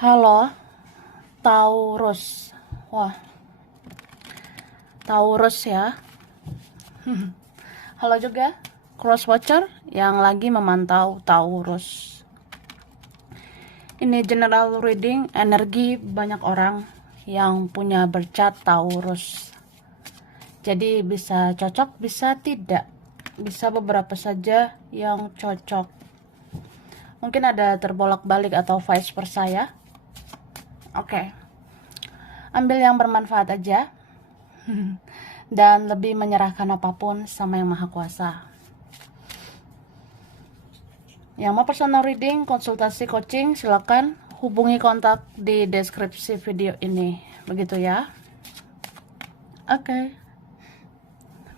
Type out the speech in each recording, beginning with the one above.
Halo, Taurus. Wah, Taurus ya. Halo juga, Cross Watcher yang lagi memantau Taurus. Ini general reading energi banyak orang yang punya bercat Taurus. Jadi bisa cocok, bisa tidak. Bisa beberapa saja yang cocok. Mungkin ada terbolak-balik atau vice versa ya. Oke. Ambil yang bermanfaat aja. Dan lebih menyerahkan apapun sama yang maha kuasa. Yang mau personal reading, konsultasi coaching, silakan hubungi kontak di deskripsi video ini. Begitu ya. Oke.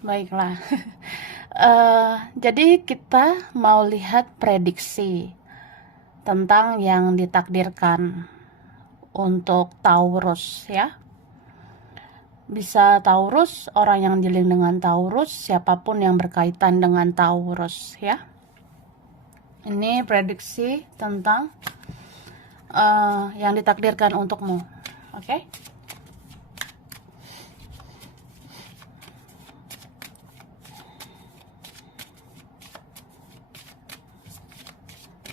Baiklah. Jadi kita mau lihat prediksi tentang yang ditakdirkan untuk Taurus ya. Bisa Taurus, orang yang dealing dengan Taurus, siapapun yang berkaitan dengan Taurus ya. Ini prediksi tentang yang ditakdirkan untukmu. Oke?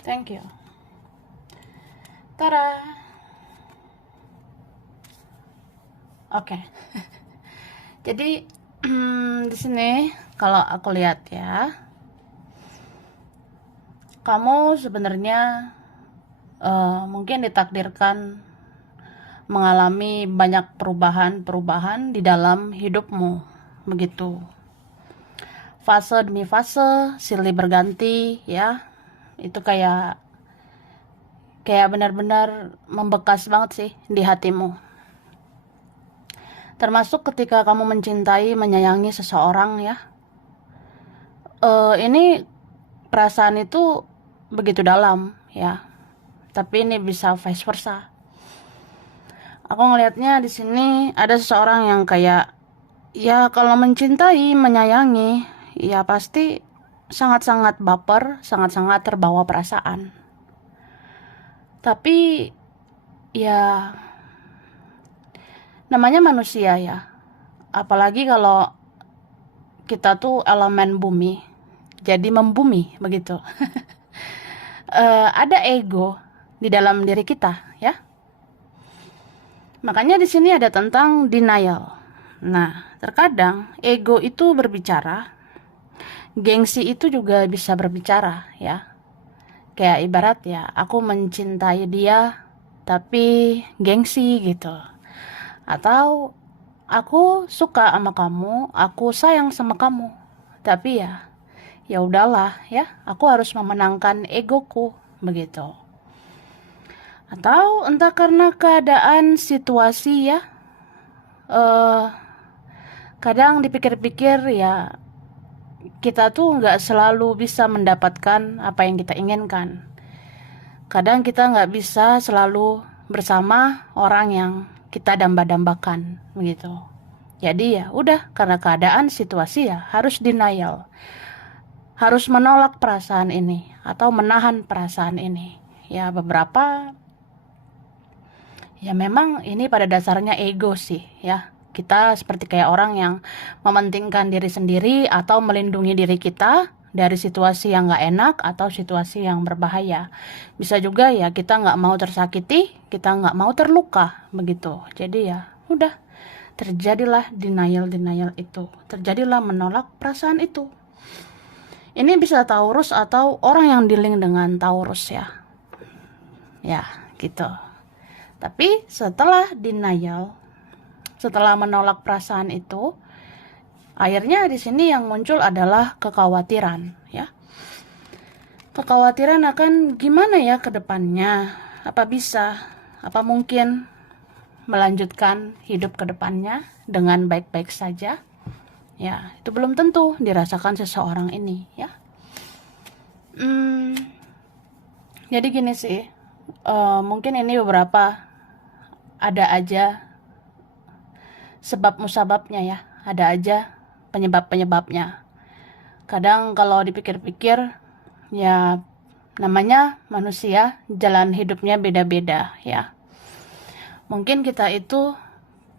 Thank you. Tada. Oke. Jadi di sini kalau aku lihat ya, kamu sebenarnya mungkin ditakdirkan mengalami banyak perubahan-perubahan di dalam hidupmu, begitu. Fase demi fase, silih berganti ya. Itu kayak benar-benar membekas banget sih di hatimu. Termasuk ketika kamu mencintai, menyayangi seseorang ya. Ini perasaan itu begitu dalam ya. Tapi ini bisa vice versa. Aku ngelihatnya di sini ada seseorang yang kayak ya kalau mencintai, menyayangi, ya pasti sangat-sangat baper, sangat-sangat terbawa perasaan. Tapi ya namanya manusia ya. Apalagi kalau kita tuh elemen bumi. Jadi membumi begitu. Ada ego di dalam diri kita ya. Makanya di sini ada tentang denial. Nah, terkadang ego itu berbicara, gengsi itu juga bisa berbicara ya. Kayak ibarat ya, aku mencintai dia tapi gengsi gitu. Atau aku suka sama kamu, aku sayang sama kamu. Tapi ya udahlah ya, aku harus memenangkan egoku begitu. Atau entah karena keadaan situasi ya, kadang dipikir-pikir ya kita tuh nggak selalu bisa mendapatkan apa yang kita inginkan. Kadang kita nggak bisa selalu bersama orang yang kita damba-dambakan begitu. Jadi ya udah, karena keadaan situasi ya harus denial, harus menolak perasaan ini atau menahan perasaan ini. Ya beberapa ya memang ini pada dasarnya ego sih ya. Kita seperti kayak orang yang mementingkan diri sendiri atau melindungi diri kita dari situasi yang gak enak atau situasi yang berbahaya. Bisa juga ya kita gak mau tersakiti, kita gak mau terluka begitu. Jadi ya udah, terjadilah denial itu, terjadilah menolak perasaan itu. Ini bisa Taurus atau orang yang dealing dengan Taurus ya. Ya gitu. Tapi setelah denial, setelah menolak perasaan itu, akhirnya di sini yang muncul adalah kekhawatiran ya. Kekhawatiran akan gimana ya ke depannya? Apa bisa, apa mungkin melanjutkan hidup ke depannya dengan baik-baik saja? Ya, itu belum tentu dirasakan seseorang ini ya. Jadi gini sih, mungkin ini beberapa ada aja sebab musababnya ya, ada aja penyebab-penyebabnya. Kadang kalau dipikir-pikir ya namanya manusia, jalan hidupnya beda-beda ya. Mungkin kita itu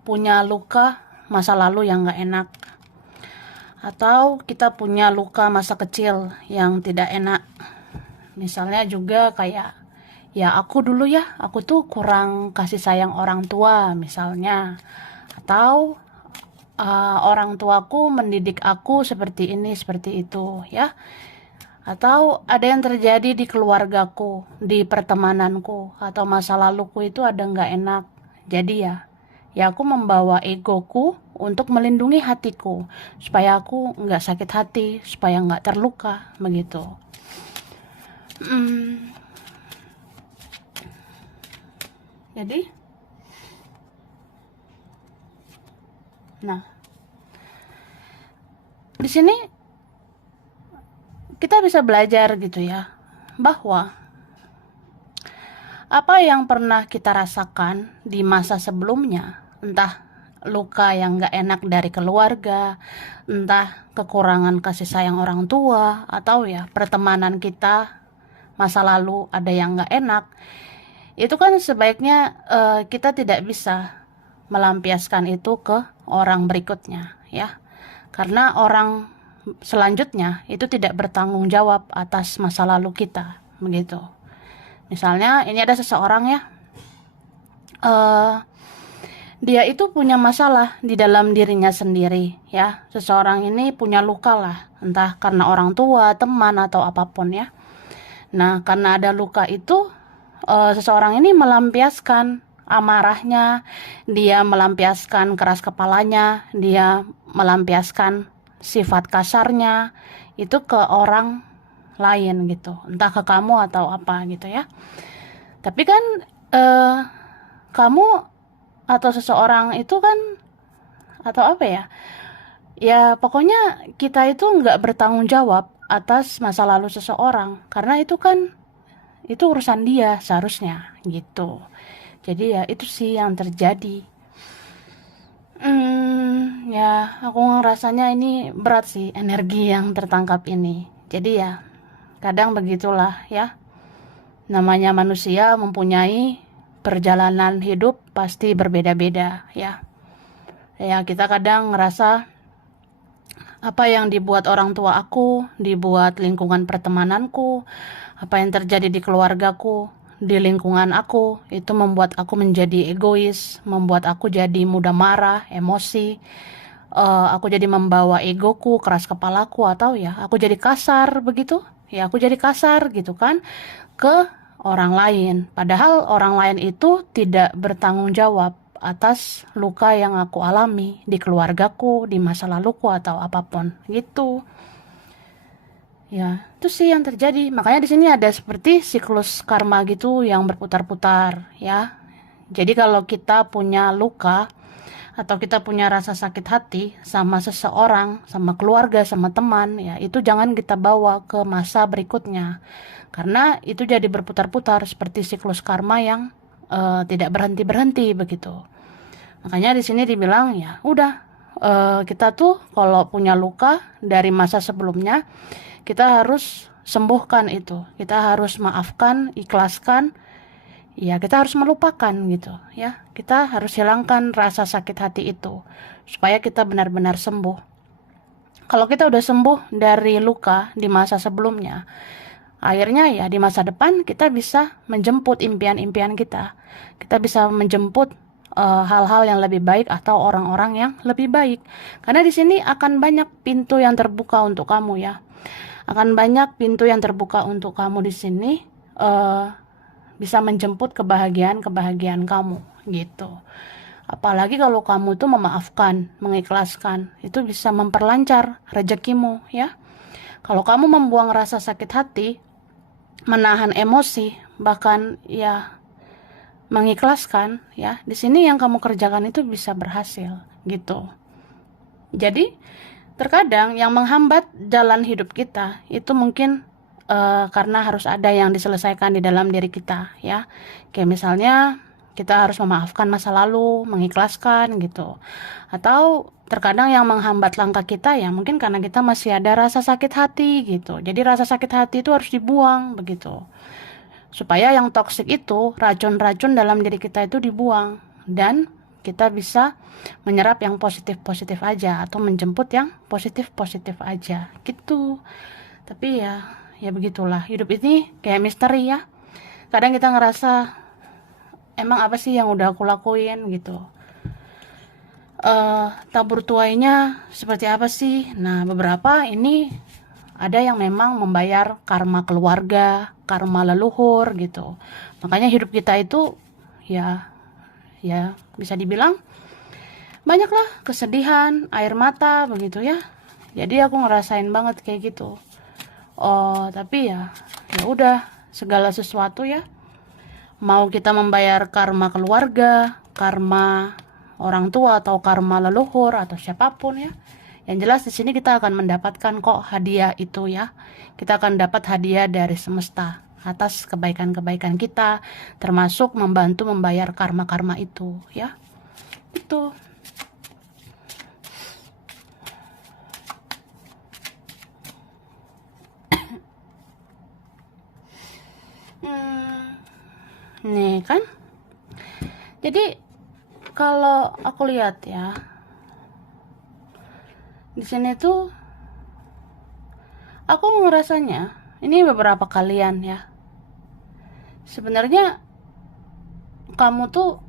punya luka masa lalu yang gak enak, atau kita punya luka masa kecil yang tidak enak. Misalnya juga kayak, ya aku dulu ya, aku tuh kurang kasih sayang orang tua misalnya, atau orang tuaku mendidik aku seperti ini seperti itu ya, atau ada yang terjadi di keluargaku, di pertemananku, atau masa laluku itu ada nggak enak. Jadi ya aku membawa egoku untuk melindungi hatiku supaya aku nggak sakit hati, supaya nggak terluka begitu. Jadi nah, di sini kita bisa belajar gitu ya, bahwa apa yang pernah kita rasakan di masa sebelumnya, entah luka yang gak enak dari keluarga, entah kekurangan kasih sayang orang tua, atau ya pertemanan kita masa lalu ada yang gak enak, itu kan sebaiknya kita tidak bisa melampiaskan itu ke orang berikutnya ya, karena orang selanjutnya itu tidak bertanggung jawab atas masa lalu kita begitu. Misalnya ini ada seseorang ya, dia itu punya masalah di dalam dirinya sendiri ya. Seseorang ini punya luka lah, entah karena orang tua, teman, atau apapun ya. Nah, karena ada luka itu, seseorang ini melampiaskan amarahnya, dia melampiaskan keras kepalanya, dia melampiaskan sifat kasarnya itu ke orang lain gitu, entah ke kamu atau apa gitu ya. Tapi kan kamu atau seseorang itu kan, atau apa ya, ya pokoknya kita itu nggak bertanggung jawab atas masa lalu seseorang, karena itu kan itu urusan dia seharusnya gitu. Jadi ya itu sih yang terjadi. Ya aku ngerasanya ini berat sih energi yang tertangkap ini. Jadi ya kadang begitulah ya, namanya manusia mempunyai perjalanan hidup pasti berbeda-beda ya. Ya kita kadang ngerasa apa yang dibuat orang tua aku, dibuat lingkungan pertemananku, apa yang terjadi di keluargaku, di lingkungan aku, itu membuat aku menjadi egois, membuat aku jadi mudah marah, emosi, aku jadi membawa egoku, keras kepalaku, atau ya aku jadi kasar begitu. Ya aku jadi kasar gitu kan ke orang lain, padahal orang lain itu tidak bertanggung jawab atas luka yang aku alami di keluargaku, di masa laluku, atau apapun gitu. Ya, itu sih yang terjadi. Makanya di sini ada seperti siklus karma gitu yang berputar-putar ya. Jadi kalau kita punya luka atau kita punya rasa sakit hati sama seseorang, sama keluarga, sama teman, ya itu jangan kita bawa ke masa berikutnya. Karena itu jadi berputar-putar seperti siklus karma yang tidak berhenti-berhenti begitu. Makanya di sini dibilang ya, udah kita tuh kalau punya luka dari masa sebelumnya, kita harus sembuhkan itu. Kita harus maafkan, ikhlaskan. Ya, kita harus melupakan gitu ya. Kita harus hilangkan rasa sakit hati itu supaya kita benar-benar sembuh. Kalau kita udah sembuh dari luka di masa sebelumnya, akhirnya ya di masa depan kita bisa menjemput impian-impian kita. Kita bisa menjemput hal-hal yang lebih baik atau orang-orang yang lebih baik. Karena di sini akan banyak pintu yang terbuka untuk kamu ya. Akan banyak pintu yang terbuka untuk kamu di sini, bisa menjemput kebahagiaan kamu gitu. Apalagi kalau kamu tuh memaafkan, mengikhlaskan, itu bisa memperlancar rezekimu ya. Kalau kamu membuang rasa sakit hati, menahan emosi, bahkan ya mengikhlaskan ya, di sini yang kamu kerjakan itu bisa berhasil gitu. Jadi terkadang yang menghambat jalan hidup kita itu mungkin karena harus ada yang diselesaikan di dalam diri kita ya. Kayak misalnya kita harus memaafkan masa lalu, mengikhlaskan gitu. Atau terkadang yang menghambat langkah kita ya mungkin karena kita masih ada rasa sakit hati gitu. Jadi rasa sakit hati itu harus dibuang begitu. Supaya yang toksik itu, racun-racun dalam diri kita itu dibuang dan kita bisa menyerap yang positif-positif aja atau menjemput yang positif-positif aja gitu. Tapi ya begitulah, hidup ini kayak misteri ya. Kadang kita ngerasa emang apa sih yang udah aku lakuin gitu, tabur tuainya seperti apa sih. Nah, beberapa ini ada yang memang membayar karma keluarga, karma leluhur gitu. Makanya hidup kita itu ya bisa dibilang banyaklah kesedihan, air mata begitu ya. Jadi aku ngerasain banget kayak gitu. Tapi ya udah, segala sesuatu ya, mau kita membayar karma keluarga, karma orang tua atau karma leluhur atau siapapun ya. Yang jelas di sini kita akan mendapatkan kok hadiah itu ya. Kita akan dapat hadiah dari semesta atas kebaikan-kebaikan kita, termasuk membantu membayar karma-karma itu ya. Itu. Nih kan. Jadi kalau aku lihat ya, di sini tuh aku ngerasanya ini beberapa kalian ya. Sebenarnya kamu tuh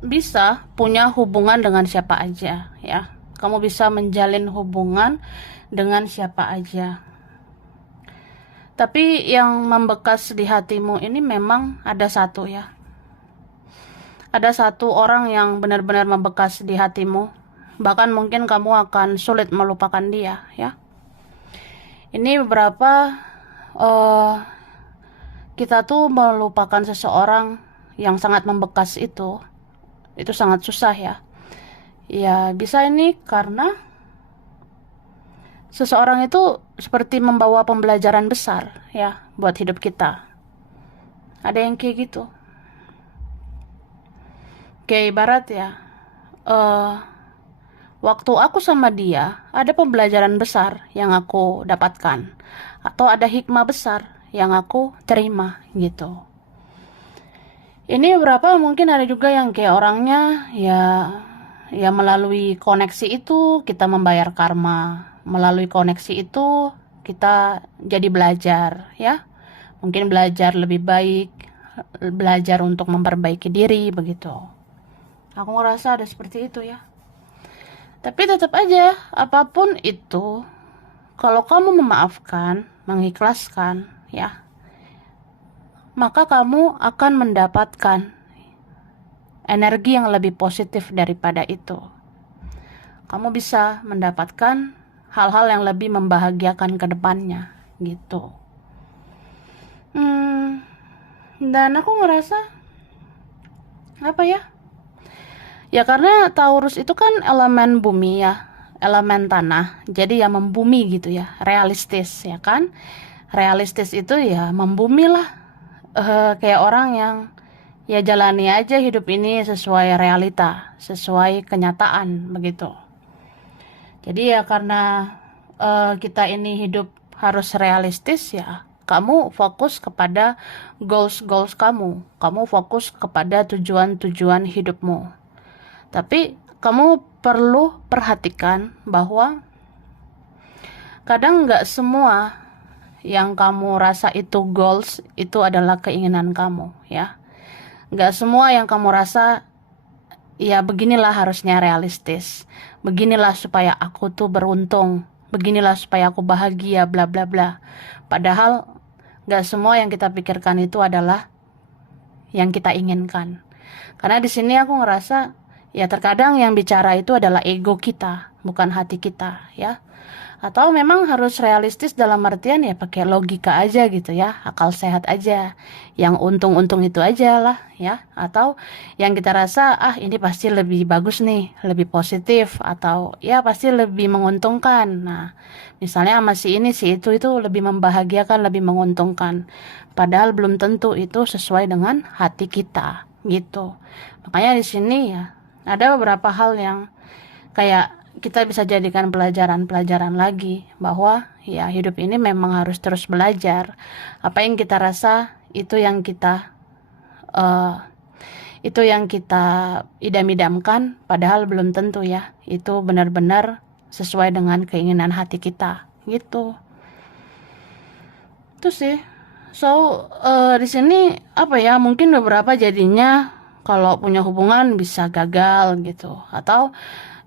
bisa punya hubungan dengan siapa aja ya. Kamu bisa menjalin hubungan dengan siapa aja. Tapi yang membekas di hatimu ini memang ada satu ya. Ada satu orang yang benar-benar membekas di hatimu. Bahkan mungkin kamu akan sulit melupakan dia ya. Ini beberapa kita tuh melupakan seseorang yang sangat membekas itu sangat susah ya. Ya bisa ini karena seseorang itu seperti membawa pembelajaran besar ya buat hidup kita. Ada yang kayak gitu. Kayak ibarat ya, waktu aku sama dia ada pembelajaran besar yang aku dapatkan, atau ada hikmah besar yang aku terima gitu. Ini beberapa mungkin ada juga yang kayak orangnya ya melalui koneksi itu kita membayar karma. Melalui koneksi itu kita jadi belajar ya. Mungkin belajar lebih baik, belajar untuk memperbaiki diri begitu. Aku ngerasa ada seperti itu ya. Tapi tetap aja, apapun itu, kalau kamu memaafkan, mengikhlaskan ya, maka kamu akan mendapatkan energi yang lebih positif daripada itu. Kamu bisa mendapatkan hal-hal yang lebih membahagiakan ke depannya gitu. Dan aku ngerasa apa ya? Ya karena Taurus itu kan elemen bumi ya, elemen tanah. Jadi ya membumi gitu ya, realistis ya kan. Realistis itu ya membumi lah. Kayak orang yang ya jalani aja hidup ini sesuai realita, sesuai kenyataan begitu. Jadi ya karena kita ini hidup harus realistis ya, kamu fokus kepada goals kamu fokus kepada tujuan hidupmu. Tapi kamu perlu perhatikan bahwa kadang nggak semua yang kamu rasa itu goals itu adalah keinginan kamu ya. Nggak semua yang kamu rasa ya beginilah harusnya realistis, beginilah supaya aku tuh beruntung, beginilah supaya aku bahagia, bla bla bla. Padahal gak semua yang kita pikirkan itu adalah yang kita inginkan. Karena di sini aku ngerasa ya terkadang yang bicara itu adalah ego kita, bukan hati kita ya. Atau memang harus realistis dalam artian ya pakai logika aja gitu ya, akal sehat aja. Yang untung-untung itu aja lah ya. Atau yang kita rasa ini pasti lebih bagus nih, lebih positif, atau ya pasti lebih menguntungkan. Nah, misalnya sama si ini si itu lebih membahagiakan, lebih menguntungkan. Padahal belum tentu itu sesuai dengan hati kita gitu. Makanya di sini ya ada beberapa hal yang kayak kita bisa jadikan pelajaran-pelajaran lagi bahwa ya hidup ini memang harus terus belajar. Apa yang kita rasa itu yang kita itu yang kita idam-idamkan, padahal belum tentu ya itu benar-benar sesuai dengan keinginan hati kita gitu. Itu sih. So di sini apa ya, mungkin beberapa jadinya kalau punya hubungan bisa gagal gitu, atau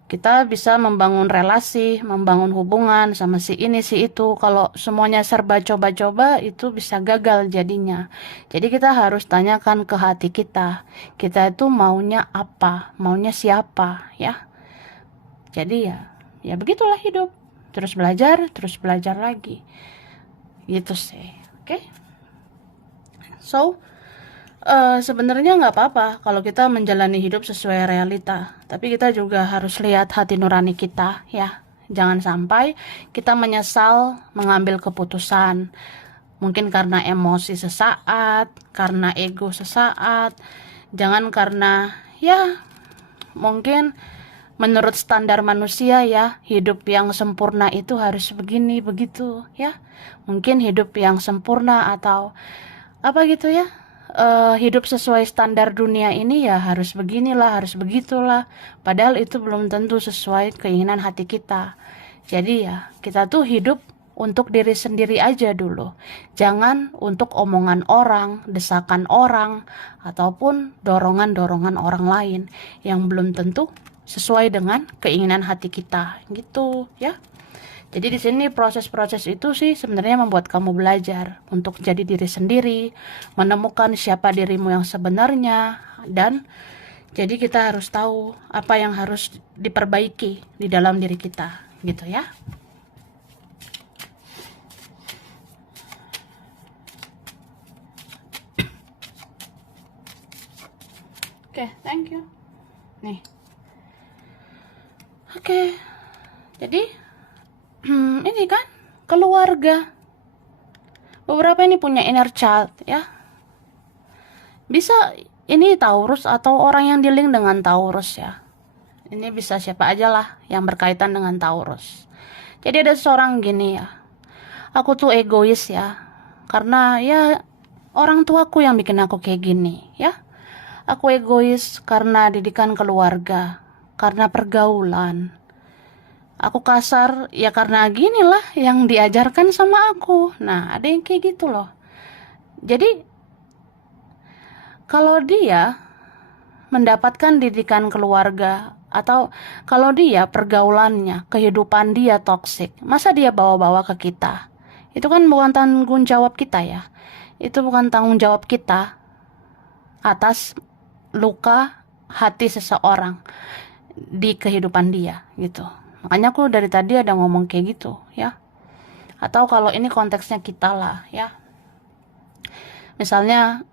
kita bisa membangun relasi, membangun hubungan sama si ini si itu. Kalau semuanya serba coba-coba itu bisa gagal jadinya. Jadi kita harus tanyakan ke hati kita. Kita itu maunya apa? Maunya siapa ya? Jadi ya begitulah hidup. Terus belajar lagi. Gitu sih. Oke? So, sebenarnya nggak apa-apa kalau kita menjalani hidup sesuai realita, tapi kita juga harus lihat hati nurani kita ya. Jangan sampai kita menyesal mengambil keputusan, mungkin karena emosi sesaat, karena ego sesaat. Jangan karena ya mungkin menurut standar manusia ya, hidup yang sempurna itu harus begini begitu ya. Mungkin hidup yang sempurna atau apa gitu ya, hidup sesuai standar dunia ini ya harus beginilah, harus begitulah. Padahal itu belum tentu sesuai keinginan hati kita. Jadi ya kita tuh hidup untuk diri sendiri aja dulu. Jangan untuk omongan orang, desakan orang, ataupun dorongan-dorongan orang lain yang belum tentu sesuai dengan keinginan hati kita gitu ya. Jadi di sini proses-proses itu sih sebenarnya membuat kamu belajar untuk jadi diri sendiri, menemukan siapa dirimu yang sebenarnya, dan jadi kita harus tahu apa yang harus diperbaiki di dalam diri kita, gitu ya. Oke, thank you. Nih. Oke. Jadi ini kan keluarga. Beberapa ini punya inner child ya. Bisa ini Taurus atau orang yang di-link dengan Taurus ya. Ini bisa siapa aja lah yang berkaitan dengan Taurus. Jadi ada seorang gini ya. Aku tuh egois ya. Karena ya orang tuaku yang bikin aku kayak gini ya. Aku egois karena didikan keluarga, karena pergaulan. Aku kasar ya karena ginilah yang diajarkan sama aku. Nah, ada yang kayak gitu loh. Jadi kalau dia mendapatkan didikan keluarga, atau kalau dia pergaulannya, kehidupan dia toksik, masa dia bawa-bawa ke kita? Itu kan bukan tanggung jawab kita ya. Itu bukan tanggung jawab kita atas luka hati seseorang di kehidupan dia gitu. Makanya aku dari tadi ada ngomong kayak gitu ya. Atau kalau ini konteksnya kita lah ya. Misalnya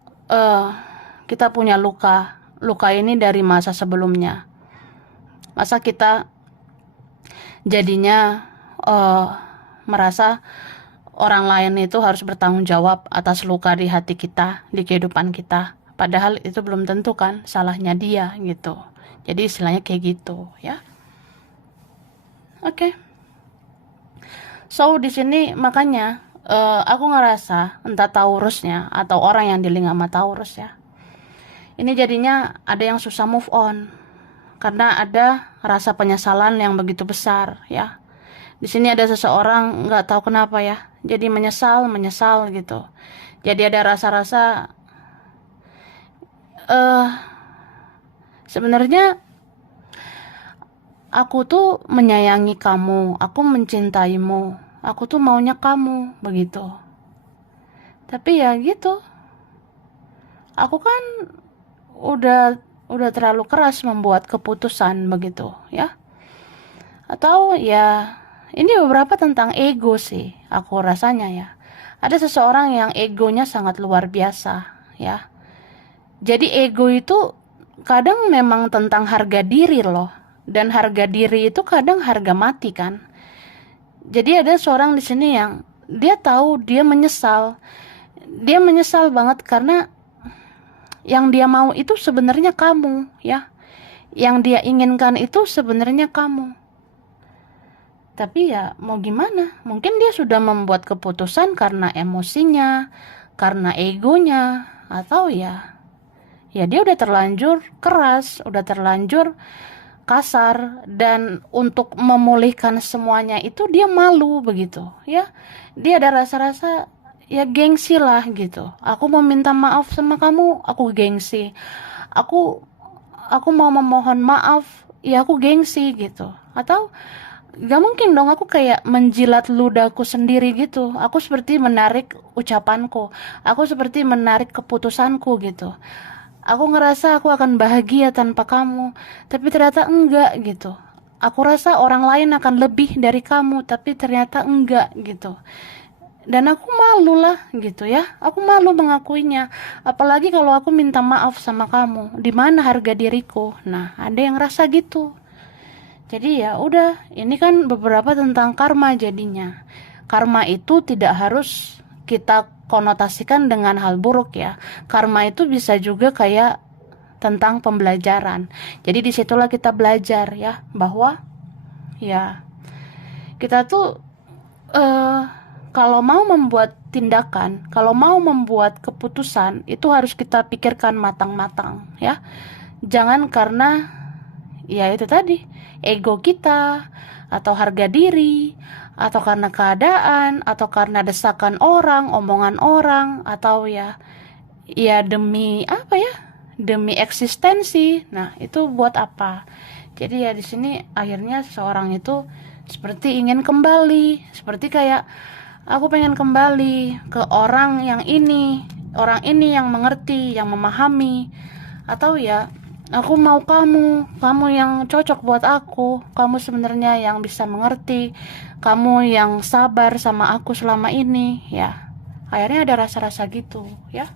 kita punya luka ini dari masa sebelumnya. Masa kita jadinya merasa orang lain itu harus bertanggung jawab atas luka di hati kita, di kehidupan kita. Padahal itu belum tentu kan salahnya dia gitu. Jadi istilahnya kayak gitu ya. Oke. So di sini makanya aku ngerasa entah Taurusnya atau orang yang di-link sama Taurus ya. Ini jadinya ada yang susah move on karena ada rasa penyesalan yang begitu besar ya. Di sini ada seseorang nggak tahu kenapa ya, jadi menyesal gitu. Jadi ada rasa-rasa sebenarnya aku tuh menyayangi kamu, aku mencintaimu, aku tuh maunya kamu, begitu. Tapi ya gitu, aku kan udah terlalu keras membuat keputusan begitu, ya. Atau ya, ini beberapa tentang ego sih, aku rasanya ya. Ada seseorang yang egonya sangat luar biasa, ya. Jadi ego itu kadang memang tentang harga diri loh. Dan harga diri itu kadang harga mati kan. Jadi ada seorang di sini yang dia tahu dia menyesal. Dia menyesal banget karena yang dia mau itu sebenarnya kamu, ya. Yang dia inginkan itu sebenarnya kamu. Tapi ya mau gimana? Mungkin dia sudah membuat keputusan karena emosinya, karena egonya, atau ya ya dia udah terlanjur keras, udah terlanjur kasar, dan untuk memulihkan semuanya itu dia malu begitu ya. Dia ada rasa-rasa ya gengsi lah gitu. Aku mau minta maaf sama kamu, aku gengsi. Aku aku mau memohon maaf, ya aku gengsi gitu. Atau gak mungkin dong aku kayak menjilat ludahku sendiri gitu. Aku seperti menarik ucapanku, aku seperti menarik keputusanku gitu. Aku ngerasa aku akan bahagia tanpa kamu, tapi ternyata enggak gitu. Aku rasa orang lain akan lebih dari kamu, tapi ternyata enggak gitu. Dan aku malu lah gitu ya. Aku malu mengakuinya. Apalagi kalau aku minta maaf sama kamu. Di mana harga diriku? Nah, ada yang rasa gitu. Jadi ya udah, ini kan beberapa tentang karma jadinya. Karma itu tidak harus kita konotasikan dengan hal buruk ya. Karma itu bisa juga kayak tentang pembelajaran. Jadi disitulah kita belajar ya, bahwa ya kita tuh eh kalau mau membuat tindakan, kalau mau membuat keputusan, itu harus kita pikirkan matang-matang ya. Jangan karena ya itu tadi, ego kita, atau harga diri, atau karena keadaan, atau karena desakan orang, omongan orang, atau ya demi apa ya, demi eksistensi. Nah itu buat apa? Jadi ya di sini akhirnya seseorang itu seperti ingin kembali, seperti kayak aku pengen kembali ke orang ini yang mengerti, yang memahami. Atau ya aku mau kamu yang cocok buat aku, kamu sebenarnya yang bisa mengerti, kamu yang sabar sama aku selama ini ya. Akhirnya ada rasa-rasa gitu ya.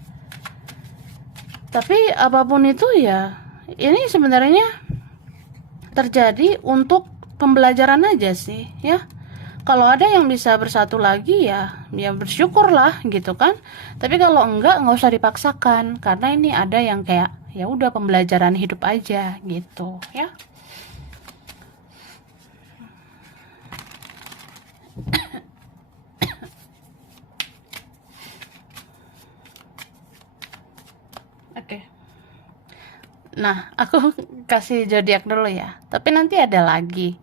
Tapi apapun itu ya, ini sebenarnya terjadi untuk pembelajaran aja sih ya. Kalau ada yang bisa bersatu lagi ya bersyukurlah gitu kan. Tapi kalau enggak, nggak usah dipaksakan, karena ini ada yang kayak ya udah pembelajaran hidup aja gitu ya. Oke. Nah, aku kasih zodiak dulu ya. Tapi nanti ada lagi.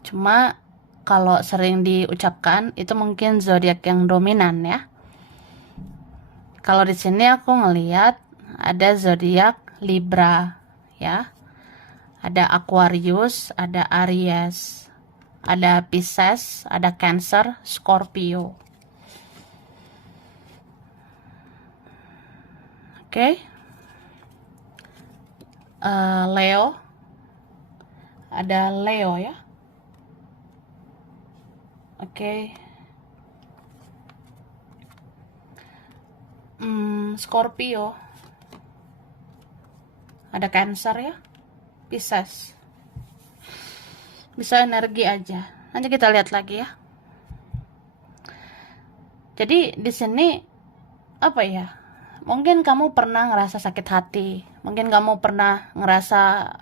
Cuma kalau sering diucapkan itu mungkin zodiak yang dominan ya. Kalau di sini aku ngelihat ada zodiak Libra ya. Ada Aquarius, ada Aries, ada Pisces, ada Cancer, Scorpio. Oke. Leo. Ada Leo ya. Oke. Scorpio. Ada Cancer ya. Pisces. Bisa energi aja. Nanti kita lihat lagi ya. Jadi di sini apa ya? Mungkin kamu pernah ngerasa sakit hati. Mungkin kamu pernah ngerasa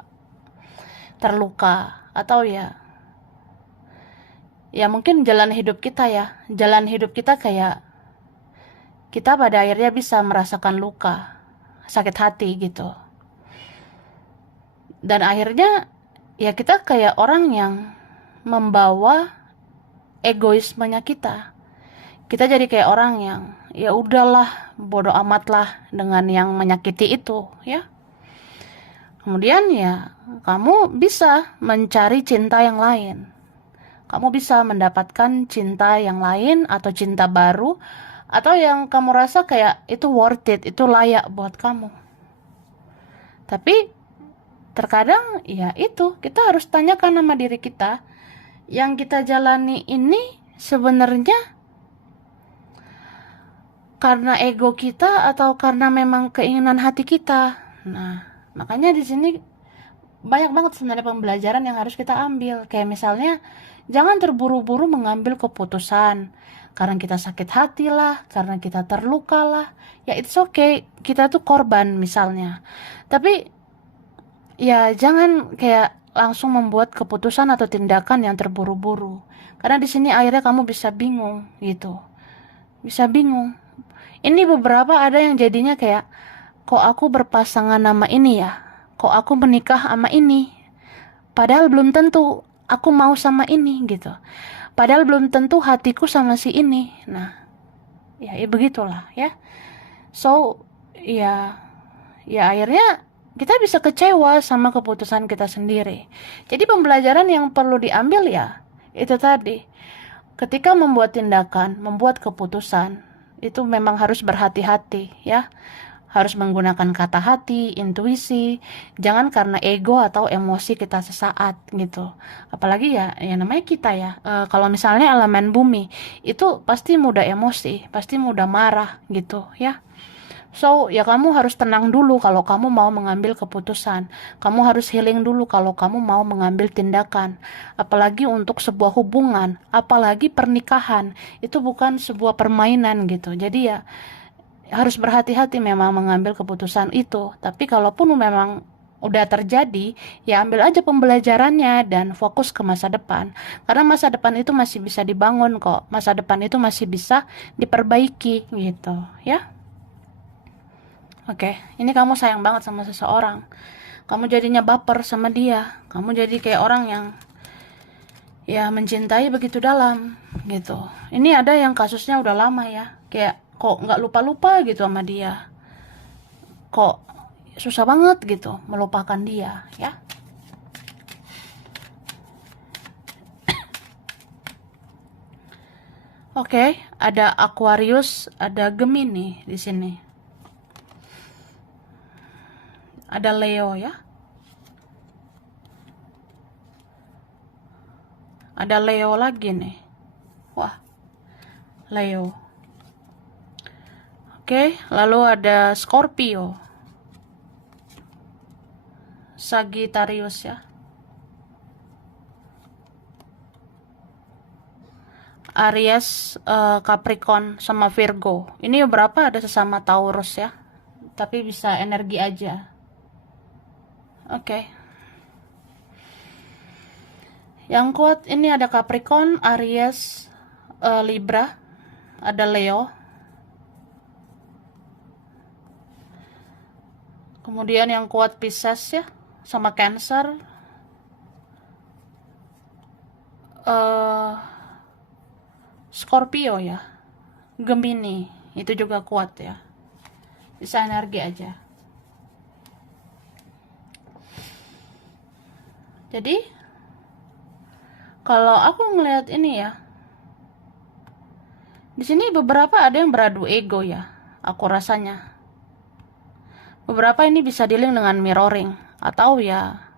terluka, atau ya mungkin jalan hidup kita kayak kita pada akhirnya bisa merasakan luka, sakit hati gitu. Dan akhirnya ya kita kayak orang yang membawa egoismenya kita. Kita jadi kayak orang yang ya udahlah, bodoh amatlah dengan yang menyakiti itu ya. Kemudian ya kamu bisa mencari cinta yang lain. Kamu bisa mendapatkan cinta yang lain atau cinta baru, atau yang kamu rasa kayak itu worth it, itu layak buat kamu. Tapi terkadang ya itu kita harus tanyakan sama diri kita, yang kita jalani ini sebenarnya karena ego kita atau karena memang keinginan hati kita. Nah, makanya di sini banyak banget sebenarnya pembelajaran yang harus kita ambil. Kayak misalnya, jangan terburu-buru mengambil keputusan karena kita sakit hati lah, karena kita terluka lah. Ya it's okay, kita tuh korban misalnya. Tapi ya jangan kayak langsung membuat keputusan atau tindakan yang terburu-buru. Karena di sini akhirnya kamu bisa bingung gitu. Bisa bingung. Ini beberapa ada yang jadinya kayak, kok aku berpasangan sama ini ya? Kok aku menikah sama ini? Padahal belum tentu aku mau sama ini gitu. Padahal belum tentu hatiku sama si ini. Nah, ya begitulah ya. So, ya akhirnya kita bisa kecewa sama keputusan kita sendiri. Jadi pembelajaran yang perlu diambil ya itu tadi. Ketika membuat tindakan, membuat keputusan, itu memang harus berhati-hati ya. Harus menggunakan kata hati, intuisi, jangan karena ego atau emosi kita sesaat gitu. Apalagi ya namanya kita ya. Kalau misalnya elemen bumi, itu pasti mudah emosi, pasti mudah marah gitu ya. So, ya kamu harus tenang dulu kalau kamu mau mengambil keputusan. Kamu harus healing dulu kalau kamu mau mengambil tindakan. Apalagi untuk sebuah hubungan, apalagi pernikahan. Itu bukan sebuah permainan gitu. Jadi ya harus berhati-hati memang mengambil keputusan itu. Tapi kalaupun memang udah terjadi, ya ambil aja pembelajarannya dan fokus ke masa depan. Karena masa depan itu masih bisa dibangun kok. Masa depan itu masih bisa diperbaiki gitu, ya. Oke, ini kamu sayang banget sama seseorang. Kamu jadinya baper sama dia. Kamu jadi kayak orang yang ya mencintai begitu dalam gitu. Ini ada yang kasusnya udah lama ya. Kayak kok nggak lupa-lupa gitu sama dia. Kok susah banget gitu melupakan dia ya. Oke, ada Aquarius, ada Gemini di sini. Ada Leo ya. Ada Leo lagi nih. Wah, Leo. Oke, lalu ada Scorpio. Sagittarius ya. Aries, Capricorn sama Virgo. Ini berapa ada sesama Taurus ya. Tapi bisa energi aja. Oke. Yang kuat ini ada Capricorn, Aries, Libra, ada Leo. Kemudian yang kuat Pisces ya, sama Cancer. Scorpio ya. Gemini, itu juga kuat ya. Bisa energi aja. Jadi kalau aku ngelihat ini ya, di sini beberapa ada yang beradu ego ya, aku rasanya. Beberapa ini bisa dealing dengan mirroring atau ya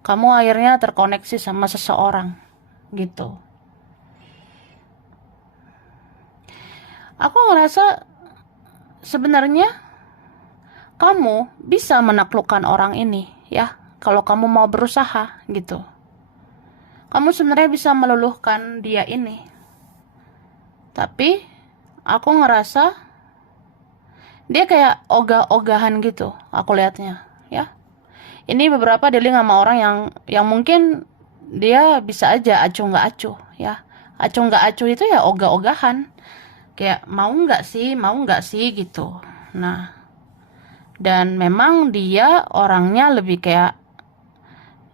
kamu akhirnya terkoneksi sama seseorang gitu. Aku ngerasa sebenarnya kamu bisa menaklukkan orang ini ya. Kalau kamu mau berusaha gitu, kamu sebenarnya bisa meluluhkan dia ini. Tapi aku ngerasa dia kayak ogah-ogahan gitu, aku lihatnya ya. Ini beberapa dealing sama orang yang mungkin dia bisa aja acuh nggak acuh ya. Acuh nggak acuh itu ya ogah-ogahan. Kayak mau nggak sih gitu. Nah, dan memang dia orangnya lebih kayak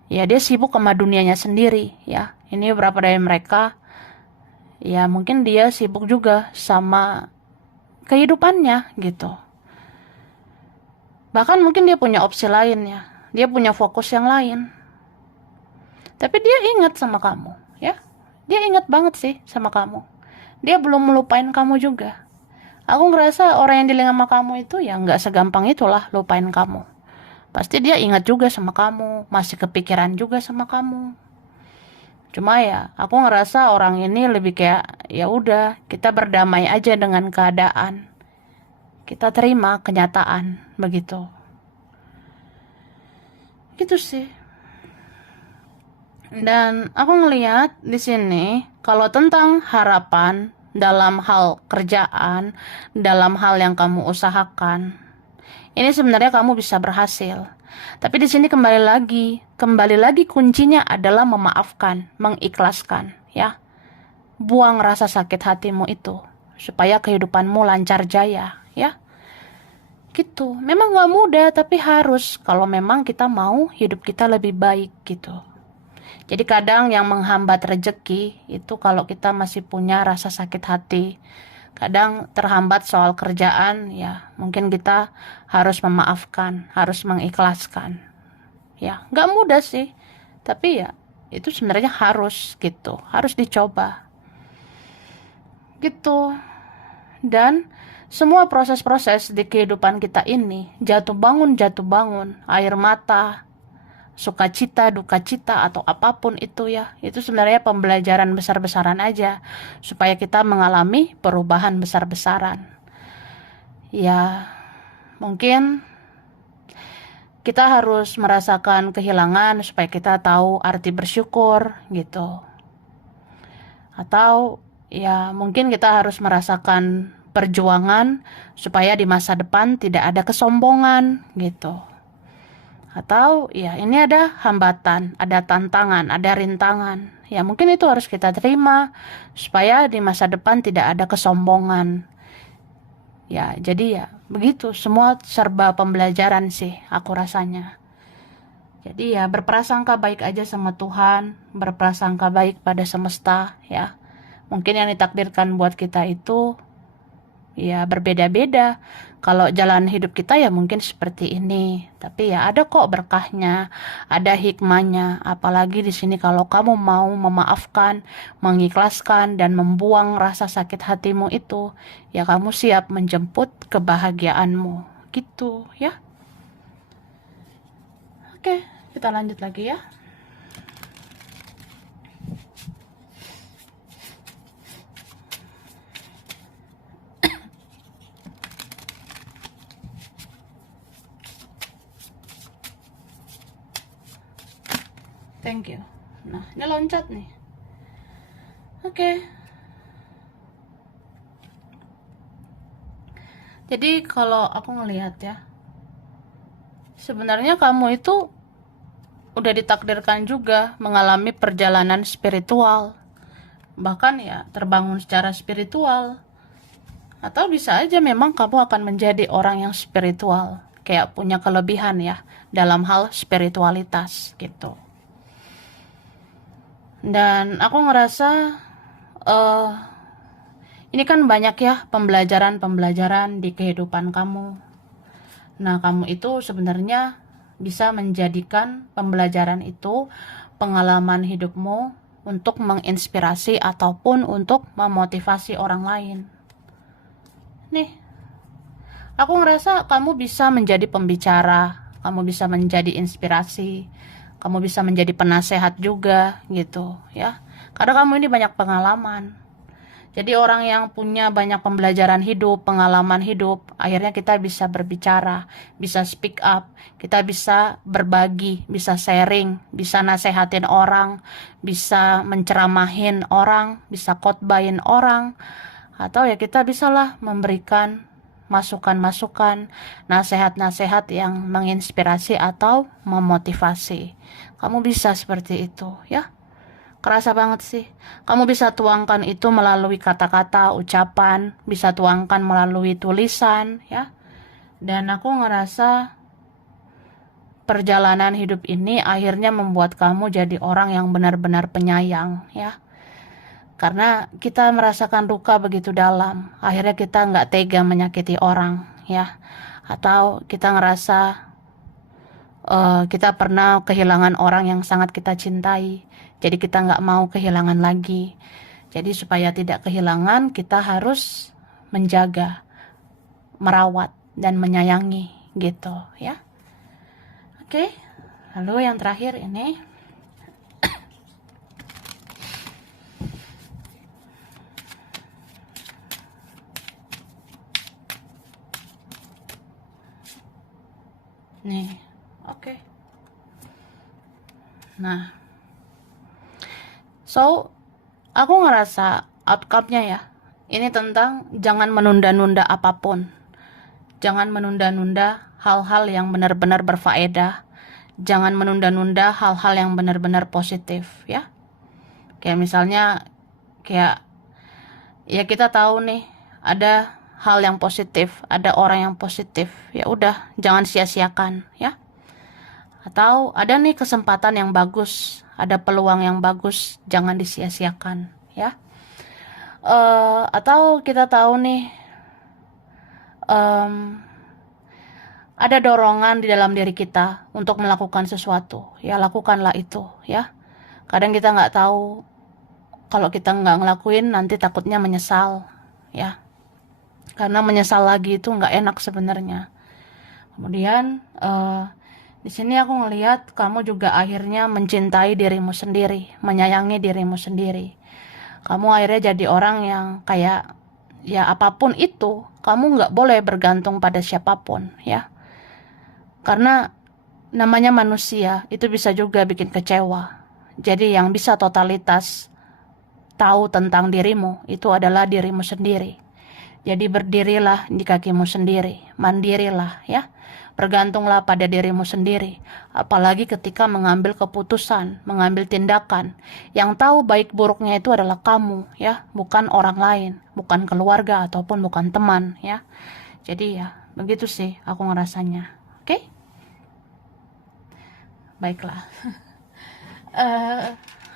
ya dia sibuk sama dunianya sendiri ya. Ini beberapa dari mereka ya mungkin dia sibuk juga sama kehidupannya gitu. Bahkan mungkin dia punya opsi lain ya. Dia punya fokus yang lain. Tapi dia ingat sama kamu ya. Dia ingat banget sih sama kamu. Dia belum melupain kamu juga. Aku ngerasa orang yang dealing sama kamu itu ya nggak segampang itulah lupain kamu. Pasti dia ingat juga sama kamu, masih kepikiran juga sama kamu. Cuma ya, aku ngerasa orang ini lebih kayak ya udah, kita berdamai aja dengan keadaan. Kita terima kenyataan begitu. Gitu sih. Dan aku ngelihat di sini kalau tentang harapan dalam hal kerjaan, dalam hal yang kamu usahakan, ini sebenarnya kamu bisa berhasil. Tapi di sini kembali lagi kuncinya adalah memaafkan, mengikhlaskan, ya. Buang rasa sakit hatimu itu supaya kehidupanmu lancar jaya, ya. gitu. Memang nggak mudah, tapi harus kalau memang kita mau hidup kita lebih baik gitu. Jadi kadang yang menghambat rezeki itu kalau kita masih punya rasa sakit hati. Kadang terhambat soal kerjaan, ya mungkin kita harus memaafkan, harus mengikhlaskan. Ya, nggak mudah sih, tapi ya itu sebenarnya harus gitu, harus dicoba gitu. Dan semua proses-proses di kehidupan kita ini, jatuh bangun, air mata, sukacita, duka cita, atau apapun itu ya, itu sebenarnya pembelajaran besar-besaran aja, supaya kita mengalami perubahan besar-besaran. Ya, mungkin kita harus merasakan kehilangan supaya kita tahu arti bersyukur gitu. Atau ya mungkin kita harus merasakan perjuangan supaya di masa depan tidak ada kesombongan gitu. Atau ya ini ada hambatan, ada tantangan, ada rintangan. Ya mungkin itu harus kita terima supaya di masa depan tidak ada kesombongan. Ya jadi ya begitu, semua serba pembelajaran sih aku rasanya. Jadi ya berprasangka baik aja sama Tuhan, berprasangka baik pada semesta ya. Mungkin yang ditakdirkan buat kita itu ya berbeda-beda. Kalau jalan hidup kita ya mungkin seperti ini, tapi ya ada kok berkahnya, ada hikmahnya. Apalagi di sini kalau kamu mau memaafkan, mengikhlaskan dan membuang rasa sakit hatimu itu, ya kamu siap menjemput kebahagiaanmu. Gitu ya. Oke, kita lanjut lagi ya. Thank you. Nah, ini loncat nih. Oke. Jadi kalau aku ngelihat ya, sebenarnya kamu itu udah ditakdirkan juga mengalami perjalanan spiritual. Bahkan ya terbangun secara spiritual. Atau bisa aja memang kamu akan menjadi orang yang spiritual. Kayak punya kelebihan ya dalam hal spiritualitas gitu. Dan aku ngerasa ini kan banyak ya pembelajaran-pembelajaran di kehidupan kamu. Nah, kamu itu sebenarnya bisa menjadikan pembelajaran itu pengalaman hidupmu untuk menginspirasi ataupun untuk memotivasi orang lain. Nih, aku ngerasa kamu bisa menjadi pembicara, kamu bisa menjadi inspirasi, kamu bisa menjadi penasehat juga gitu ya. Karena kamu ini banyak pengalaman. Jadi orang yang punya banyak pembelajaran hidup, pengalaman hidup, akhirnya kita bisa berbicara, bisa speak up, kita bisa berbagi, bisa sharing, bisa nasehatin orang, bisa menceramahin orang, bisa khotbahin orang, atau ya kita bisalah memberikan masukan-masukan, nasihat-nasihat yang menginspirasi atau memotivasi. Kamu bisa seperti itu ya. Kerasa banget sih. Kamu bisa tuangkan itu melalui kata-kata, ucapan, bisa tuangkan melalui tulisan ya. Dan aku ngerasa perjalanan hidup ini akhirnya membuat kamu jadi orang yang benar-benar penyayang ya. Karena kita merasakan duka begitu dalam, akhirnya kita nggak tega menyakiti orang ya. Atau kita ngerasa kita pernah kehilangan orang yang sangat kita cintai, jadi kita nggak mau kehilangan lagi. Jadi supaya tidak kehilangan, kita harus menjaga, merawat dan menyayangi gitu ya. Oke, lalu yang terakhir ini nih. Oke. Nah, so aku ngerasa outcome-nya ya, ini tentang jangan menunda-nunda apapun. Jangan menunda-nunda hal-hal yang benar-benar berfaedah. Jangan menunda-nunda hal-hal yang benar-benar positif ya. Kayak misalnya kayak ya kita tahu nih ada hal yang positif, ada orang yang positif, ya udah jangan sia-siakan ya. Atau ada nih kesempatan yang bagus, ada peluang yang bagus, jangan disia-siakan ya. Atau kita tahu nih ada dorongan di dalam diri kita untuk melakukan sesuatu, ya lakukanlah itu ya. Kadang kita nggak tahu, kalau kita nggak ngelakuin nanti takutnya menyesal ya, karena menyesal lagi itu nggak enak sebenarnya. Kemudian di sini aku ngelihat kamu juga akhirnya mencintai dirimu sendiri, menyayangi dirimu sendiri. Kamu akhirnya jadi orang yang kayak ya apapun itu, kamu nggak boleh bergantung pada siapapun ya. Karena namanya manusia itu bisa juga bikin kecewa. Jadi yang bisa totalitas tahu tentang dirimu itu adalah dirimu sendiri. Jadi berdirilah di kakimu sendiri, mandirilah ya. Bergantunglah pada dirimu sendiri, apalagi ketika mengambil keputusan, mengambil tindakan. Yang tahu baik buruknya itu adalah kamu ya, bukan orang lain, bukan keluarga ataupun bukan teman ya. Jadi ya, begitu sih aku ngerasanya. Oke? Baiklah.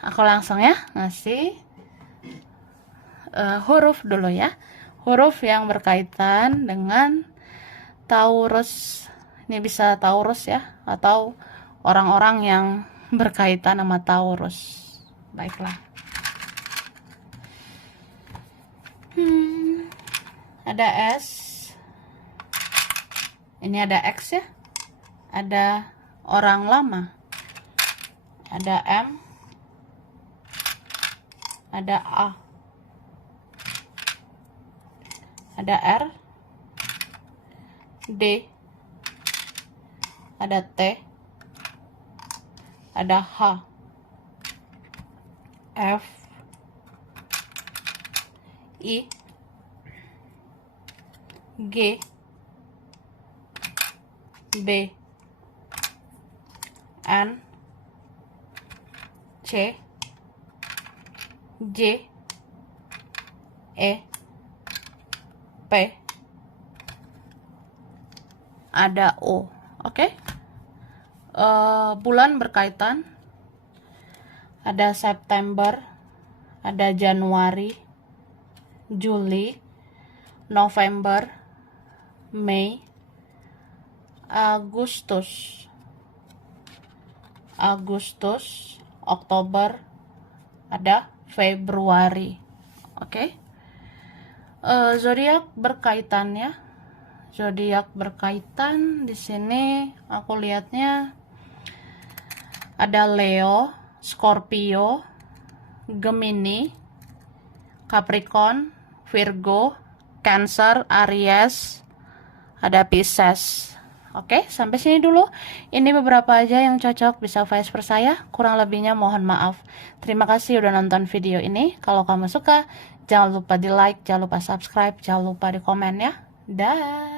Aku langsung ya ngasih huruf dulu ya. Huruf yang berkaitan dengan Taurus. Ini bisa Taurus ya, atau orang-orang yang berkaitan sama Taurus. Baiklah. Ada S. Ini ada X ya. Ada orang lama. Ada M. Ada A. Ada R. D. Ada T. Ada H. F. I. G. B. N. C. J. E. P. Ada O. Oke. Bulan berkaitan. Ada September, ada Januari, Juli, November, Mei, Agustus, Oktober, ada Februari. Oke. Zodiak berkaitan ya. Zodiak berkaitan di sini aku lihatnya ada Leo, Scorpio, Gemini, Capricorn, Virgo, Cancer, Aries, ada Pisces. Oke, sampai sini dulu. Ini beberapa aja yang cocok, bisa vice versa ya. Kurang lebihnya mohon maaf. Terima kasih udah nonton video ini. Kalau kamu suka, jangan lupa di like, jangan lupa subscribe, jangan lupa di komen ya. Dah.